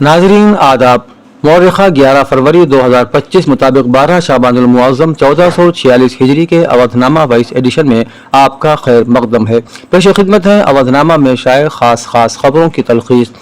नाजरीन आदाब। मौरिखा 11 फरवरी 2025 मुताबिक 12 शाबानुल मुअज़्ज़म 1446 हिजरी के अवधनामा वाइस एडिशन में आपका खैर मकदम है। पेश खिदमत है अवधनामा में शाये खास खबरों की तलखीस।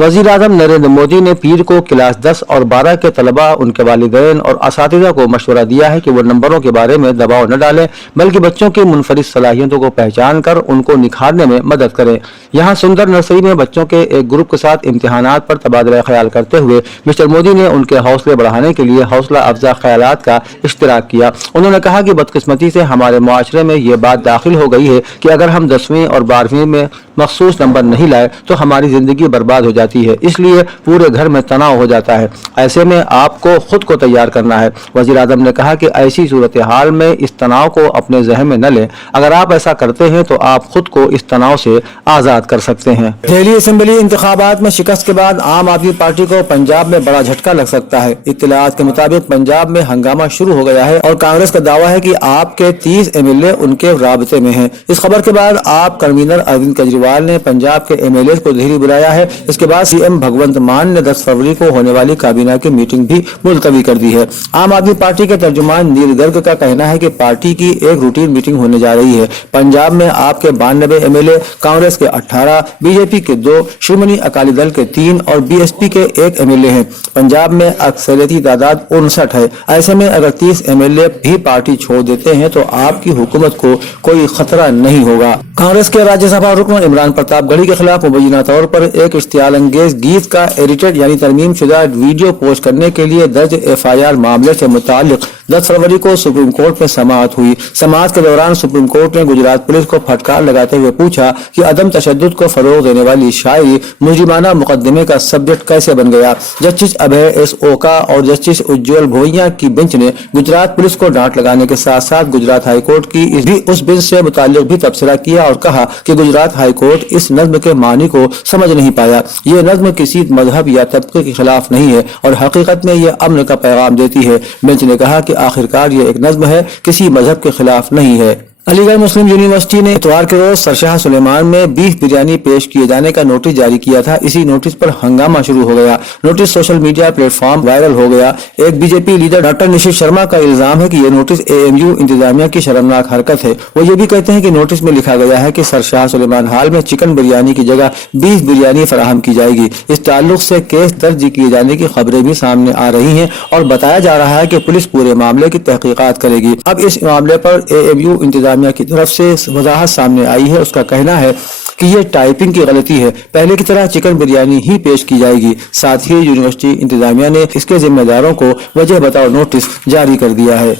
वज़ीर आज़म नरेंद्र मोदी ने पीर को क्लास 10 और 12 के तलबा, उनके वालिदैन और असातिज़ा को मशवरा दिया है कि वो नंबरों के बारे में दबाव न डालें, बल्कि बच्चों की मुनफरिद सलाहियतों को पहचान कर उनको निखारने में मदद करें। यहाँ सुंदर नर्सरी में बच्चों के एक ग्रुप के साथ इम्तिहानात पर तबादला ख्याल करते हुए मिस्टर मोदी ने उनके हौसले बढ़ाने के लिए हौसला अफजा ख्यालात का इश्तराक किया। उन्होंने कहा कि बदकिस्मती से हमारे मुआशरे में ये बात दाखिल हो गई है कि अगर हम 10वीं और 12वीं में मखसूस नंबर नहीं लाए तो हमारी ज़िंदगी बर्बाद हो जाती है, इसलिए पूरे घर में तनाव हो जाता है। ऐसे में आपको खुद को तैयार करना है। वज़ीर आज़म ने कहा कि ऐसी सूरत हाल में इस तनाव को अपने जहन में न लें। अगर आप ऐसा करते हैं तो आप खुद को इस तनाव से आज़ाद कर सकते हैं। दिल्ली असेंबली इंतखाबात में शिकस्त के बाद आम आदमी पार्टी को पंजाब में बड़ा झटका लग सकता है। इत्तलाआत के मुताबिक पंजाब में हंगामा शुरू हो गया है और कांग्रेस का दावा है कि आपके 30 MLA उनके राबते में हैं। इस खबर के बाद आप कन्वीनर अरविंद केजरीवाल ने पंजाब के MLA को दिल्ली बुलाया है। इसके बाद CM भगवंत मान ने 10 फरवरी को होने वाली काबीना की मीटिंग भी मुलतवी कर दी है। आम आदमी पार्टी के तर्जुमान नील गर्ग का कहना है कि पार्टी की एक रूटीन मीटिंग होने जा रही है। पंजाब में आपके 92 MLA, कांग्रेस के 18, बीजेपी के 2, श्रोमणी अकाली दल के 3 और BSP के 1 MLA हैं। पंजाब में अक्सरियती तादाद 59 है। ऐसे में अगर 30 MLA भी पार्टी छोड़ देते हैं तो आपकी हुकूमत को कोई खतरा नहीं होगा। कांग्रेस के राज्यसभा रुकन इमरान प्रतापगढ़ी के खिलाफ मुबैना तौर पर एक इश्तियाल अंगेज गीत का एडिटेड यानी तरमीम शुदा वीडियो पोस्ट करने के लिए दर्ज FIR मामले से मुताल्लिक 10 फरवरी को सुप्रीम कोर्ट में समाअत हुई। समाअत के दौरान सुप्रीम कोर्ट ने गुजरात पुलिस को फटकार लगाते हुए पूछा कि अदम तशद्दुद को फरोग देने वाली शायरी मुजरिमाना मुकदमे का सब्जेक्ट कैसे बन गया। जस्टिस अभय S ओका और जस्टिस उज्ज्वल भोइया की बेंच ने गुजरात पुलिस को डांट लगाने के साथ साथ गुजरात हाईकोर्ट की उस बेंच से मुताल्लिक भी तबसरा किया और कहा कि गुजरात हाईकोर्ट इस नज्म के मानी को समझ नहीं पाया। ये नज्म किसी मजहब या तबके के खिलाफ नहीं है और हकीकत में ये अमन का पैगाम देती है। बेंच ने कहा कि आखिरकार ये एक नज्म है, किसी मजहब के खिलाफ नहीं है। अलीगढ़ मुस्लिम यूनिवर्सिटी ने इतवार के रोज सरशाह सुलेमान में बीफ बिरयानी पेश किए जाने का नोटिस जारी किया था। इसी नोटिस पर हंगामा शुरू हो गया। Notice social media platform viral हो गया। एक बीजेपी लीडर डॉक्टर निशित शर्मा का इल्जाम है कि ये नोटिस AMU इंतजामिया की शर्मनाक हरकत है। वो ये भी कहते हैं कि नोटिस में लिखा गया है कि सरशाह सुलेमान हाल में चिकन बिरयानी की जगह बीफ बिरयानी फराहम की जाएगी। इस ताल्लुक से केस दर्ज किए जाने की खबरें भी सामने आ रही हैं और बताया जा रहा है कि पुलिस पूरे मामले की तहकीकात करेगी। अब इस मामले पर AMU की तरफ से वजाहत सामने आई है। उसका कहना है कि ये टाइपिंग की गलती है, पहले की तरह चिकन बिरयानी ही पेश की जाएगी। साथ ही यूनिवर्सिटी इंतजामिया ने इसके जिम्मेदारों को वजह बताओ नोटिस जारी कर दिया है।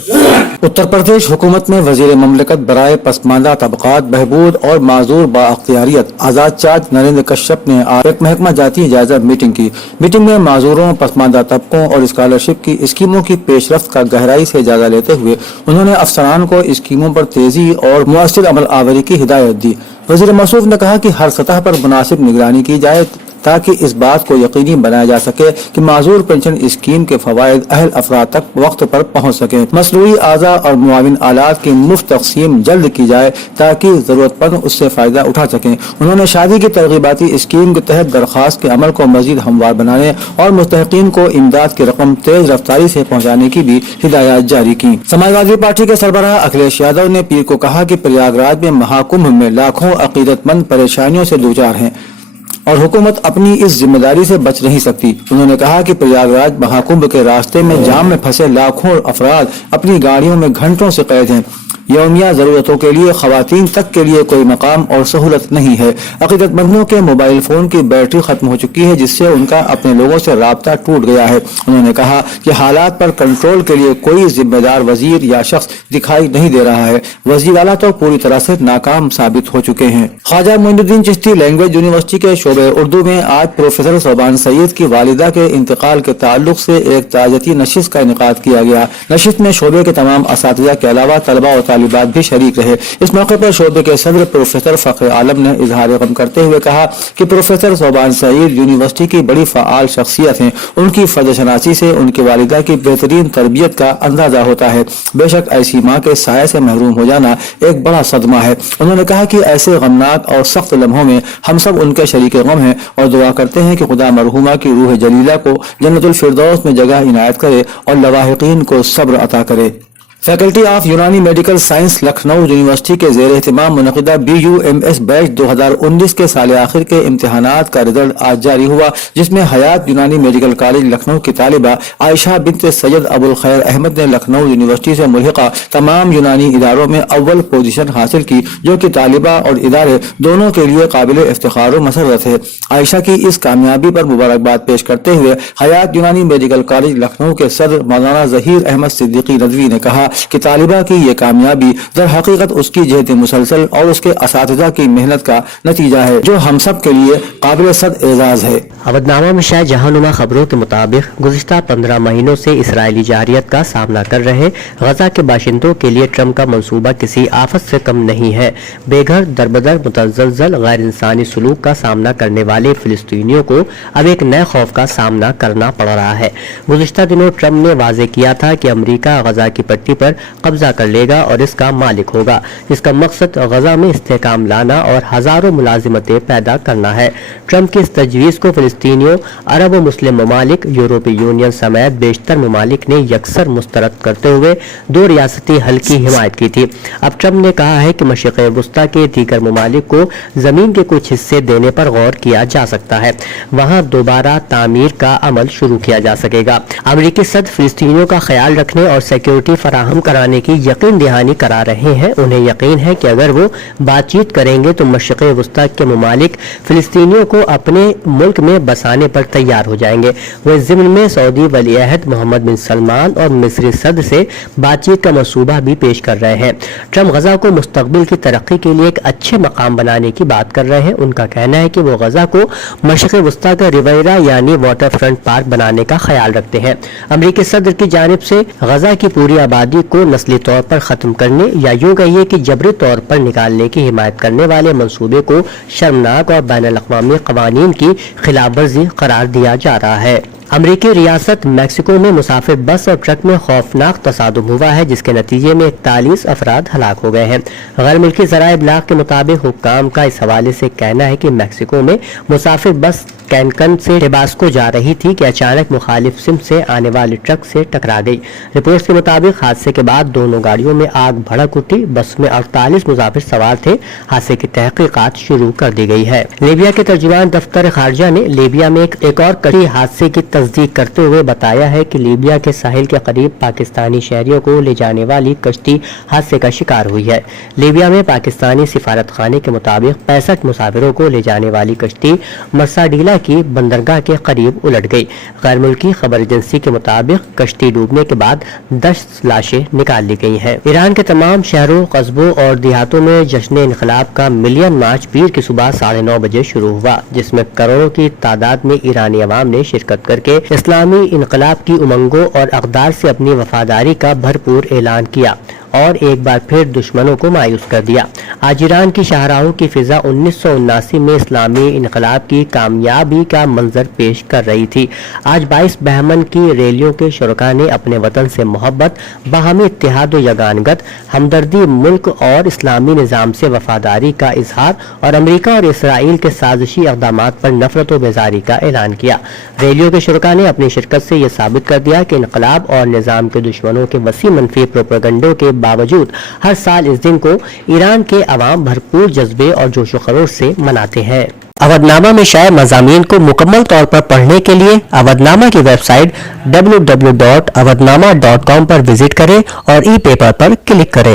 उत्तर प्रदेश हुकूमत में वजीर ममलकत बराए पसमानदा तबकात बहबूद और माजूर बाअख्तियारियत आजाद चाँद नरेंद्र कश्यप ने आज एक महकमा जाती जायजा मीटिंग की। मीटिंग में माजूरों, पसमानदा तबकों और स्कॉलरशिप की स्कीमों की पेशरफ्त का गहराई से जायजा लेते हुए उन्होंने अफसरान को स्कीमों पर तेजी और मुअस्सिर अमल आवरी की हिदायत दी। वज़ीर मौसूफ ने कहा कि हर सतह पर मुनासिब निगरानी की जाए ताकि इस बात को यकीनी बनाया जा सके कि माजूर पेंशन स्कीम के फवायद अहल अफराद तक वक्त पर पहुँच सके। मसनूई आज़ा और मुआविन आलात की मुफ्त तकसीम जल्द की जाए ताकि जरूरतमंद उससे फायदा उठा सकें। उन्होंने शादी की तरगीबाती स्कीम के तहत दरख्वास्त के अमल को मजीद हमवार बनाने और मुस्तहिकीन को इमदाद की रकम तेज रफ्तारी से पहुँचाने की भी हिदायत जारी की। समाजवादी पार्टी के सरबराह अखिलेश यादव ने पीर को कहा कि प्रयागराज में महाकुंभ में लाखों अकीदतमंद परेशानियों से दो चार हैं और हुकूमत अपनी इस जिम्मेदारी से बच नहीं सकती। उन्होंने कहा कि प्रयागराज महाकुंभ के रास्ते में जाम में फंसे लाखों अफराद अपनी गाड़ियों में घंटों से कैद हैं। यौमिया जरूरतों के लिए खवातीन तक के लिए कोई मकाम और सहूलत नहीं है। अकीदतमंदों के मोबाइल फोन की बैटरी खत्म हो चुकी है, जिससे उनका अपने लोगों से राब्ता टूट गया है। उन्होंने कहा कि हालात पर कंट्रोल के लिए कोई जिम्मेदार वजीर या शख्स दिखाई नहीं दे रहा है। वजीर आला तो पूरी तरह से नाकाम साबित हो चुके हैं। ख्वाजा मोइनुद्दीन चिश्ती लैंग्वेज यूनिवर्सिटी के शोबे उर्दू में आज प्रोफेसर सोबान सईद की वालिदा के इंतकाल के ताल्लुक से एक ताज़ियती नशिस्त का इनेकाद किया गया। नशिस्त में शोबे के तमाम असातिज़ा के अलावा तलबा और तालिबात भी शरीक रहे। इस मौके पर शोबे के सदर प्रोफेसर फखर आलम ने इजहार गम करते हुए कहा कि प्रोफेसर सोबान सईद यूनिवर्सिटी की बड़ी फ़आल शख्सियत हैं। उनकी फर्जशनासी से उनकी वालिदा की बेहतरीन तरबियत का अंदाजा होता है। बेशक ऐसी माँ के साया से महरूम हो जाना एक बड़ा सदमा है। उन्होंने कहा कि ऐसे गमनाक और सख्त लम्हों में हम सब उनके शरीक गम हैं और दुआ करते हैं कि खुदा मरहुमा की रूह जलीला को जन्नतुल फिरदौस में जगह इनायत करे और लवाहिकीन को सब्र अता करे। फैकल्टी ऑफ यूनानी मेडिकल साइंस लखनऊ यूनिवर्सिटी के जेर एहतमाम मुनक़िदा BUMS बैच 2019 के साल आखिर के इम्तिहानात का रिजल्ट आज जारी हुआ, जिसमें हयात यूनानी मेडिकल कॉलेज लखनऊ की तालिबा आयशा बिन्त सैयद अबुल खैर अहमद ने लखनऊ यूनिवर्सिटी से मुल्हिका तमाम यूनानी इदारों में अव्वल पोजीशन हासिल की, जो कि तालिबा और इदारे दोनों के लिए काबिल इफ्तिखार व मसर्रत है। आयशा की इस कामयाबी पर मुबारकबाद पेश करते हुए हयात यूनानी मेडिकल कॉलेज लखनऊ के सदर मौलाना ज़हीर अहमद सिद्दीकी नदवी ने कहा कि तालिबा की ये कामयाबी दर हकीकत उसकी जहद मुसलसल और उसके असातिज़ा की मेहनत का नतीजा है, जो हम सब के लिए काबिल सद एजाज है। अवधनामा में शायद जहानुमा खबरों के मुताबिक गुज़िश्ता 15 महीनों से इसराइली जारियत का सामना कर रहे गजा के बाशिंदों के लिए ट्रंप का मंसूबा किसी आफत से कम नहीं है। बेघर दरबदर मुतज़लज़ल गैर इंसानी सलूक का सामना करने वाले फिलिस्तीनियों को अब एक नए खौफ का सामना करना पड़ रहा है। गुज़िश्ता दिनों ट्रंप ने वाज़े किया था कि अमरीका गजा की पट्टी पर कब्जा कर लेगा और इसका मालिक होगा, जिसका मकसद गजा में इस्तेहकाम लाना और हजारों मुलाजिमतें पैदा करना है। ट्रंप की इस तजवीज़ को फिलिस्तीनियों, अरब व मुस्लिम ममालिक, यूरोपीय यूनियन समेत बेशतर ममालिक ने यकसर मुस्तरद करते हुए दो रियासती हल की हिमायत की थी। अब ट्रंप ने कहा है कि मशरिक़ वुस्ता के दीगर ममालिक को जमीन के कुछ हिस्से देने पर गौर किया जा सकता है, वहाँ दोबारा तामीर का अमल शुरू किया जा सकेगा। अमरीकी सदर फिलिस्तीनियों का ख्याल रखने और सिक्योरिटी फराहम कराने की यकीन दहानी करा रहे हैं। उन्हें यकीन है कि अगर वो बातचीत करेंगे तो मशरिक़ वुस्ता के ममालिक फिलिस्तीनियों को अपने मुल्क में बसाने पर तैयार हो जाएंगे। वो इस ज़िम्न में सऊदी वली-ए-अहद मोहम्मद बिन सलमान और मिस्री सदर से बातचीत का मंसूबा भी पेश कर रहे हैं। ट्रंप गजा को मुस्तकबिल की तरक्की के लिए एक अच्छे मकाम बनाने की बात कर रहे हैं। उनका कहना है कि वो गजा को मशरिक़ वुस्ता का रिवैरा यानी वाटर फ्रंट पार्क बनाने का ख्याल रखते हैं। अमरीकी सदर की जानिब से गजा की पूरी आबादी को नस्ली तौर पर खत्म करने या यूं कहिए कि जबरी तौर पर निकालने की हिमायत करने वाले मंसूबे को शर्मनाक और बैनुल-अक़वामी क़वानीन की खिलाफ वर्जी करार दिया जा रहा है। अमरीकी रियासत मैक्सिको में मुसाफिर बस और ट्रक में खौफनाक तसादुम हुआ है, जिसके नतीजे में 41 अफराद हलाक हो गए हैं। गैर मुल्की ज़राए इब्लाग के मुताबिक हुक्काम का इस हवाले से कहना है कि मैक्सिको में मुसाफिर बस कैनकन से टेबास्को जा रही थी कि अचानक मुखालिफ सिम से आने वाले ट्रक से टकरा गई। रिपोर्ट्स के मुताबिक हादसे के बाद दोनों गाड़ियों में आग भड़क उठी। बस में 48 मुसाफिर सवार थे। हादसे की तहकीकात शुरू कर दी गई है। लीबिया के तर्जुमान दफ्तर खारजा ने लीबिया में एक और कड़ी हादसे की तस्दीक करते हुए बताया है कि लीबिया के साहिल के करीब पाकिस्तानी शहरियों को ले जाने वाली कश्ती हादसे का शिकार हुई है। लीबिया में पाकिस्तानी सिफारत खाने के मुताबिक 65 मुसाफिरों को ले जाने वाली कश्ती मर्साडीला की बंदरगाह के करीब उलट गई। गैर मुल्की खबर एजेंसी के मुताबिक कश्ती डूबने के बाद 10 लाशें निकाल ली गई हैं। ईरान के तमाम शहरों, कस्बों और देहातों में जश्न इनकलाब का मिलियन मार्च पीर की सुबह 9:30 बजे शुरू हुआ, जिसमें करोड़ों की तादाद में ईरानी अवाम ने शिरकत करके इस्लामी इनकलाब की उमंगों और अक़दार से अपनी वफादारी का भरपूर ऐलान किया और एक बार फिर दुश्मनों को मायूस कर दिया। आज ईरान की शाहराहों की फिजा 1979 में इस्लामी इनकलाब की कामयाबी का मंजर पेश कर रही थी। आज 22 बहमन की रैलियों के शुरका ने अपने वतन से मोहब्बत, बाहमी इत्तेहाद व यगानगत, हमदर्दी, मुल्क और इस्लामी निज़ाम से वफादारी का इजहार और अमरीका और इसराइल के साजिशी इक़दामात पर नफरत व बेजारी का ऐलान किया। रैलियों के शुरका ने अपनी शिरकत से यह साबित कर दिया कि इनकलाब और निज़ाम के दुश्मनों के वसी मनफी प्रोपेगेंडों के बावजूद हर साल इस दिन को ईरान के अवाम भरपूर जज्बे और जोशो खरोश से मनाते हैं। अवधनामा में शाये मज़ामीन को मुकम्मल तौर पर पढ़ने के लिए अवधनामा की वेबसाइट www.awadhnama.com पर विजिट करें और ई पेपर पर क्लिक करें।